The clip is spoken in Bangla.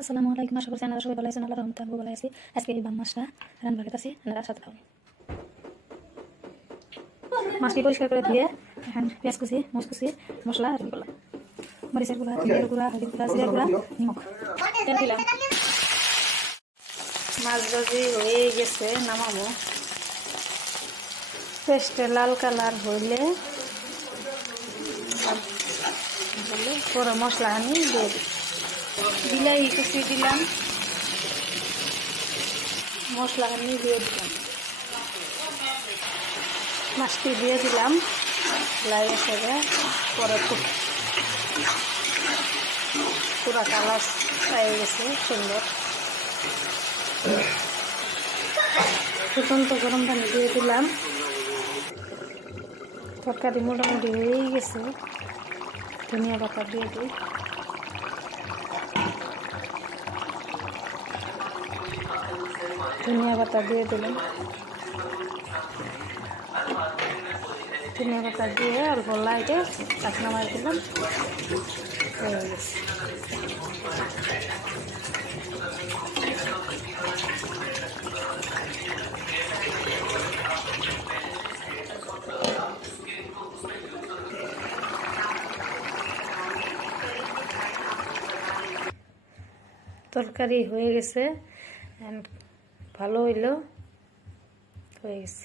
আসসালামু আলাইকুম, আশা করছি আপনারা সবাই ভালো আছেন আল্লাহ রহমতে আমি ভালো আছি। আজকে এই বাম মাছটা রান্না খেতে আছি আপনারা সাথে থাকুন মাছটি পরিষ্কার করে এখন পেঁয়াজ কুচি কুচি, মশলা আর করলাম মরিচের গুঁড়া গুঁড়া, হলুদ গুঁড়া গুঁড়া, নিমখ। তেল দিলাম। মাছ ভাজি হয়ে গেছে, নামাবো। পেস্টে লাল কালার হইলে পরে মশলা আনি দিয়ে দিই বিলাহি, কুচি দিলাম। মশলা আনি দিয়ে দিলাম। মাছটি দিয়ে দিলাম। লাই হিসেবে পরে পুরা কালার হয়ে গেছে, সুন্দর। ফুটন্ত গরম পানি দিয়ে দিলাম। তরকারি মোটামুটি হয়েই গেছে। ধনিয়া পাতা দিয়ে দিই। ধনিয়া পাতা দিয়ে দিলাম। ধনিয়া পাতা দিয়ে অল্প লাইটে চাকনা মারি দিলাম। তরকারি হয়ে গেছে। ভালো হইল হয়ে গেছে